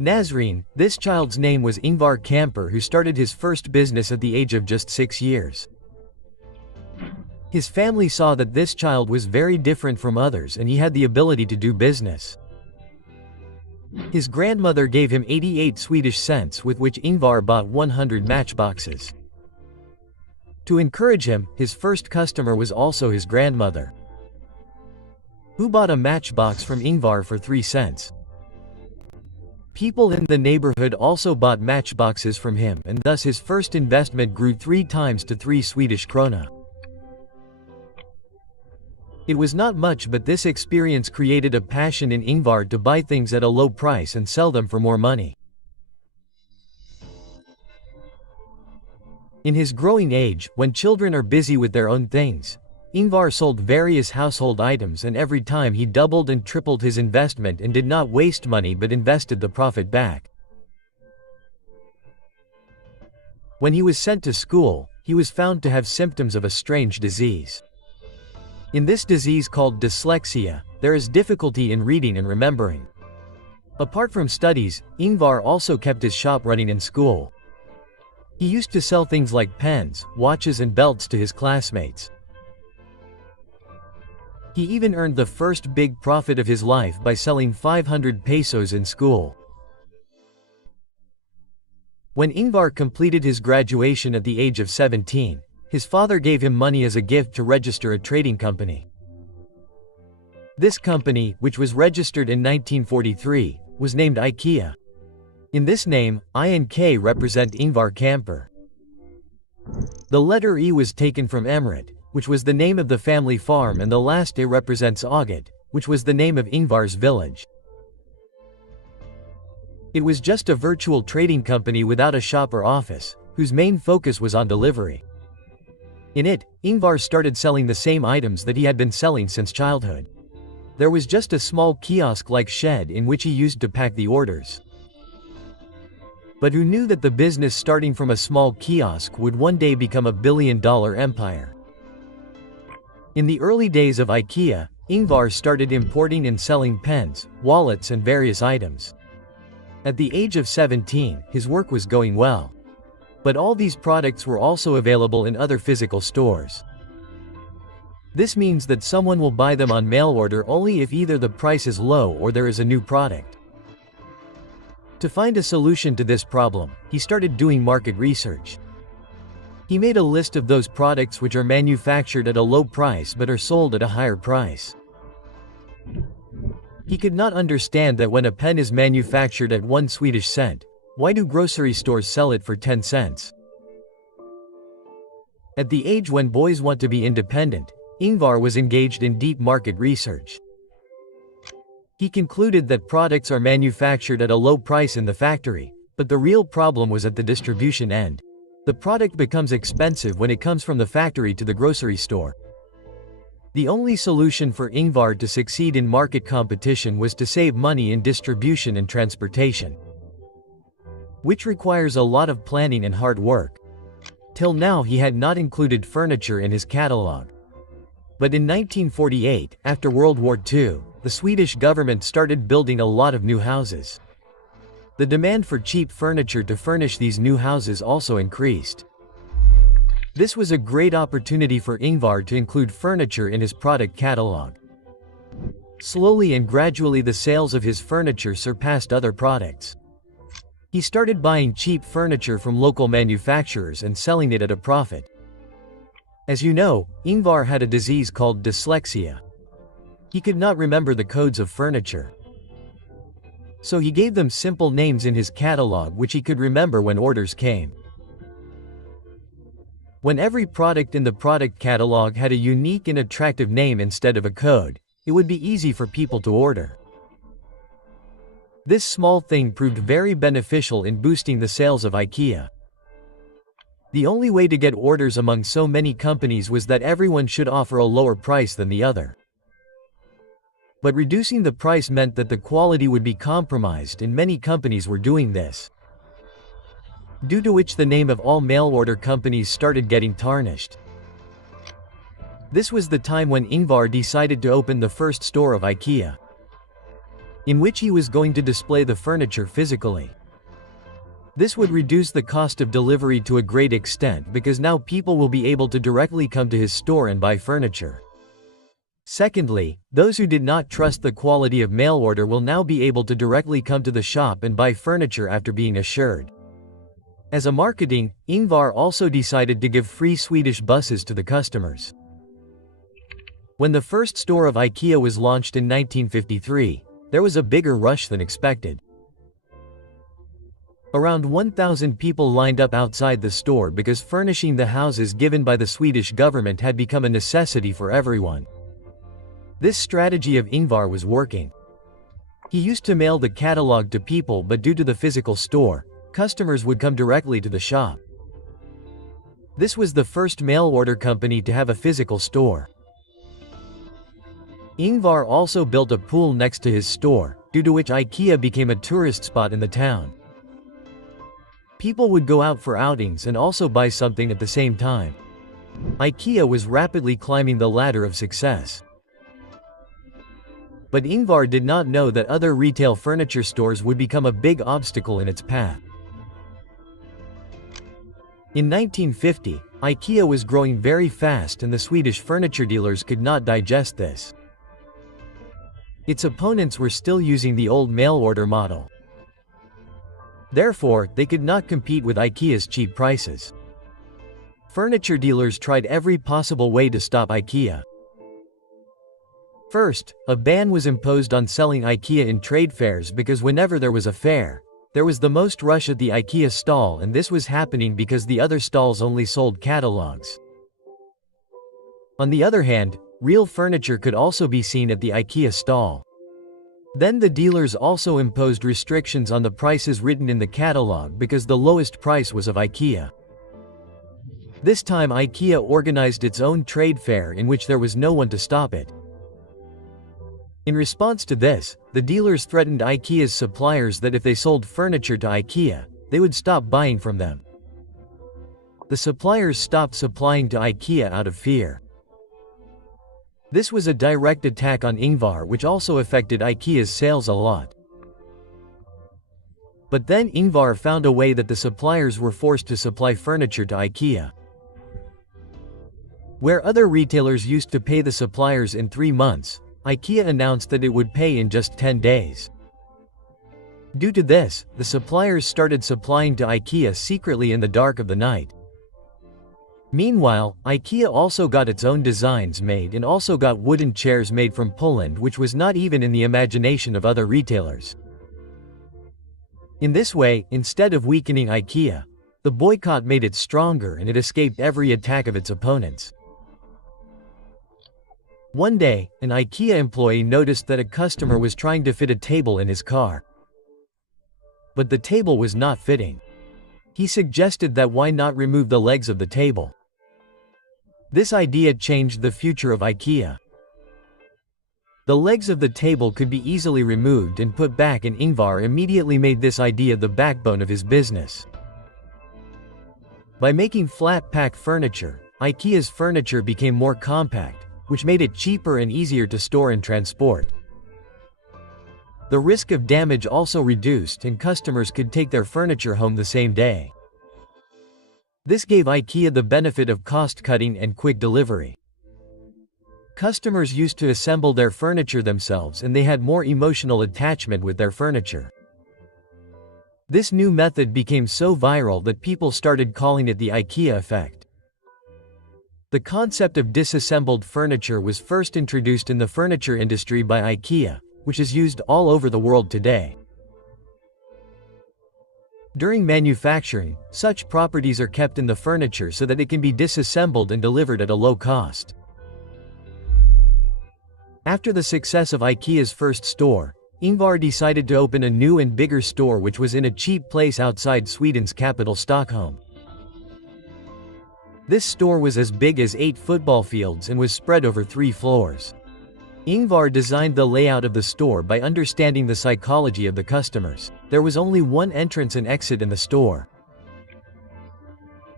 Nazreen, this child's name was Ingvar Kamper, who started his first business at the age of just 6 years. His family saw that this child was very different from others and he had the ability to do business. His grandmother gave him 88 Swedish cents with which Ingvar bought 100 matchboxes. To encourage him, his first customer was also his grandmother, who bought a matchbox from Ingvar for 3 cents. People in the neighborhood also bought matchboxes from him, and thus his first investment grew 3 times to 3 Swedish krona. It was not much, but this experience created a passion in Ingvar to buy things at a low price and sell them for more money. In his growing age, when children are busy with their own things, Ingvar sold various household items, and every time he doubled and tripled his investment and did not waste money but invested the profit back. When he was sent to school, he was found to have symptoms of a strange disease. In this disease called dyslexia, there is difficulty in reading and remembering. Apart from studies, Ingvar also kept his shop running in school. He used to sell things like pens, watches and belts to his classmates. He even earned the first big profit of his life by selling 500 pesos in school. When Ingvar completed his graduation at the age of 17, his father gave him money as a gift to register a trading company. This company, which was registered in 1943, was named IKEA. In this name, I and K represent Ingvar Kamper. The letter E was taken from Emret, which was the name of the family farm, and the last A represents August, which was the name of Ingvar's village. It was just a virtual trading company without a shop or office, whose main focus was on delivery. In it, Ingvar started selling the same items that he had been selling since childhood. There was just a small kiosk-like shed in which he used to pack the orders. But who knew that the business starting from a small kiosk would one day become a billion-dollar empire? In the early days of IKEA, Ingvar started importing and selling pens, wallets and various items. At the age of 17, his work was going well. But all these products were also available in other physical stores. This means that someone will buy them on mail order only if either the price is low or there is a new product. To find a solution to this problem, he started doing market research. He made a list of those products which are manufactured at a low price but are sold at a higher price. He could not understand that when a pen is manufactured at 1 Swedish cent, why do grocery stores sell it for 10 cents? At the age when boys want to be independent, Ingvar was engaged in deep market research. He concluded that products are manufactured at a low price in the factory, but the real problem was at the distribution end. The product becomes expensive when it comes from the factory to the grocery store. The only solution for Ingvar to succeed in market competition was to save money in distribution and transportation, which requires a lot of planning and hard work. Till now he had not included furniture in his catalog. But in 1948, after World War II, the Swedish government started building a lot of new houses. The demand for cheap furniture to furnish these new houses also increased. This was a great opportunity for Ingvar to include furniture in his product catalog. Slowly and gradually the sales of his furniture surpassed other products. He started buying cheap furniture from local manufacturers and selling it at a profit. As you know, Ingvar had a disease called dyslexia. He could not remember the codes of furniture. So he gave them simple names in his catalog which he could remember when orders came. When every product in the product catalog had a unique and attractive name instead of a code, it would be easy for people to order. This small thing proved very beneficial in boosting the sales of IKEA. The only way to get orders among so many companies was that everyone should offer a lower price than the other. But reducing the price meant that the quality would be compromised, and many companies were doing this, due to which the name of all mail-order companies started getting tarnished. This was the time when Ingvar decided to open the first store of IKEA. in which he was going to display the furniture physically. This would reduce the cost of delivery to a great extent because now people will be able to directly come to his store and buy furniture. Secondly, those who did not trust the quality of mail order will now be able to directly come to the shop and buy furniture after being assured. As a marketing, Ingvar also decided to give free Swedish buses to the customers. When the first store of IKEA was launched in 1953, there was a bigger rush than expected. Around 1,000 people lined up outside the store because furnishing the houses given by the Swedish government had become a necessity for everyone. This strategy of Ingvar was working. He used to mail the catalog to people, but due to the physical store, customers would come directly to the shop. This was the first mail order company to have a physical store. Ingvar also built a pool next to his store, due to which IKEA became a tourist spot in the town. People would go out for outings and also buy something at the same time. IKEA was rapidly climbing the ladder of success. But Ingvar did not know that other retail furniture stores would become a big obstacle in its path. In 1950, IKEA was growing very fast and the Swedish furniture dealers could not digest this. Its opponents were still using the old mail order model. Therefore, they could not compete with IKEA's cheap prices. Furniture dealers tried every possible way to stop IKEA. First, a ban was imposed on selling IKEA in trade fairs because whenever there was a fair, there was the most rush at the IKEA stall, and this was happening because the other stalls only sold catalogs. On the other hand, real furniture could also be seen at the IKEA stall. Then the dealers also imposed restrictions on the prices written in the catalog because the lowest price was of IKEA. This time IKEA organized its own trade fair in which there was no one to stop it. In response to this, the dealers threatened IKEA's suppliers that if they sold furniture to IKEA, they would stop buying from them. The suppliers stopped supplying to IKEA out of fear. This was a direct attack on Ingvar, which also affected IKEA's sales a lot. But then Ingvar found a way that the suppliers were forced to supply furniture to IKEA. Where other retailers used to pay the suppliers in 3 months, IKEA announced that it would pay in just 10 days. Due to this, the suppliers started supplying to IKEA secretly in the dark of the night. Meanwhile, IKEA also got its own designs made and also got wooden chairs made from Poland, which was not even in the imagination of other retailers. In this way, instead of weakening IKEA, the boycott made it stronger and it escaped every attack of its opponents. One day, an IKEA employee noticed that a customer was trying to fit a table in his car. But the table was not fitting. He suggested that why not remove the legs of the table. This idea changed the future of IKEA. The legs of the table could be easily removed and put back, and Ingvar immediately made this idea the backbone of his business. By making flat-pack furniture, IKEA's furniture became more compact, which made it cheaper and easier to store and transport. The risk of damage also reduced and customers could take their furniture home the same day. This gave IKEA the benefit of cost-cutting and quick delivery. Customers used to assemble their furniture themselves and they had more emotional attachment with their furniture. This new method became so viral that people started calling it the IKEA effect. The concept of disassembled furniture was first introduced in the furniture industry by IKEA, which is used all over the world today. During manufacturing, such properties are kept in the furniture so that it can be disassembled and delivered at a low cost. After the success of IKEA's first store, Ingvar decided to open a new and bigger store which was in a cheap place outside Sweden's capital Stockholm. This store was as big as 8 football fields and was spread over 3 floors. Ingvar designed the layout of the store by understanding the psychology of the customers. There was only one entrance and exit in the store.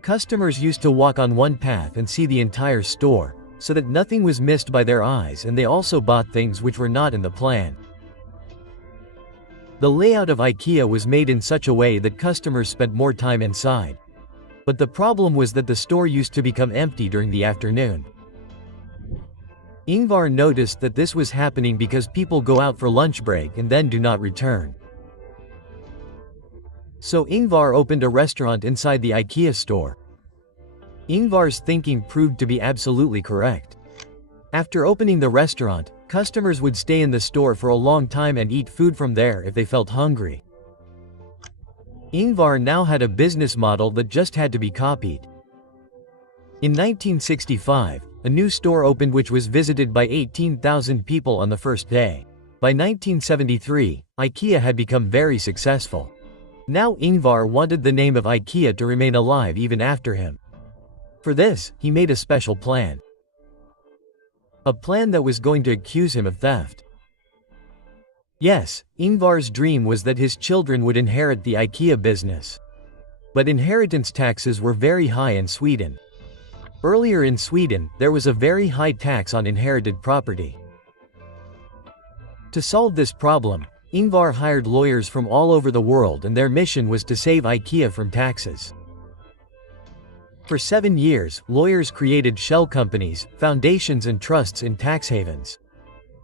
Customers used to walk on one path and see the entire store, so that nothing was missed by their eyes, and they also bought things which were not in the plan. The layout of IKEA was made in such a way that customers spent more time inside. But the problem was that the store used to become empty during the afternoon. Ingvar noticed that this was happening because people go out for lunch break and then do not return. So Ingvar opened a restaurant inside the IKEA store. Ingvar's thinking proved to be absolutely correct. After opening the restaurant, customers would stay in the store for a long time and eat food from there if they felt hungry. Ingvar now had a business model that just had to be copied. In 1965, a new store opened which was visited by 18,000 people on the first day. By 1973, IKEA had become very successful. Now Ingvar wanted the name of IKEA to remain alive even after him. For this, he made a special plan. A plan that was going to accuse him of theft. Yes, Ingvar's dream was that his children would inherit the IKEA business. But inheritance taxes were very high in Sweden. Earlier in Sweden, there was a very high tax on inherited property. To solve this problem, Ingvar hired lawyers from all over the world and their mission was to save IKEA from taxes. For 7 years, lawyers created shell companies, foundations and trusts in tax havens.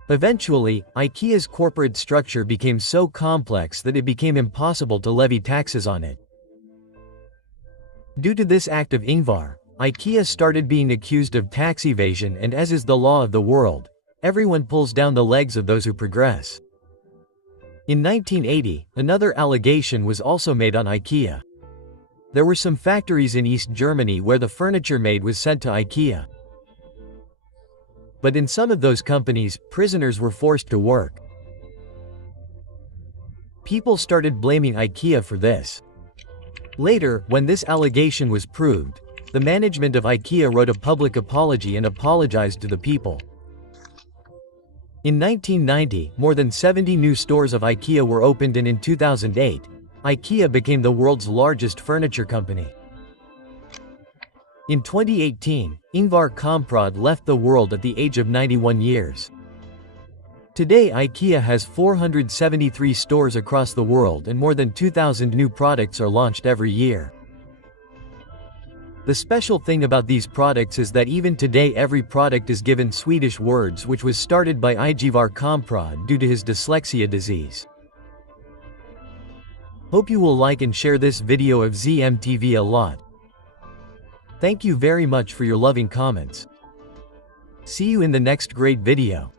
Eventually, IKEA's corporate structure became so complex that it became impossible to levy taxes on it. Due to this act of Ingvar, IKEA started being accused of tax evasion, and as is the law of the world, everyone pulls down the legs of those who progress. In 1980, another allegation was also made on IKEA. There were some factories in East Germany where the furniture made was sent to IKEA. But in some of those companies, prisoners were forced to work. People started blaming IKEA for this. Later, when this allegation was proved, the management of IKEA wrote a public apology and apologized to the people. In 1990, more than 70 new stores of IKEA were opened, and in 2008, IKEA became the world's largest furniture company. In 2018, Ingvar Kamprad left the world at the age of 91 years. Today IKEA has 473 stores across the world and more than 2,000 new products are launched every year. The special thing about these products is that even today every product is given Swedish words, which was started by Ingvar Kamprad due to his dyslexia disease. Hope you will like and share this video of ZMTV a lot. Thank you very much for your loving comments. See you in the next great video.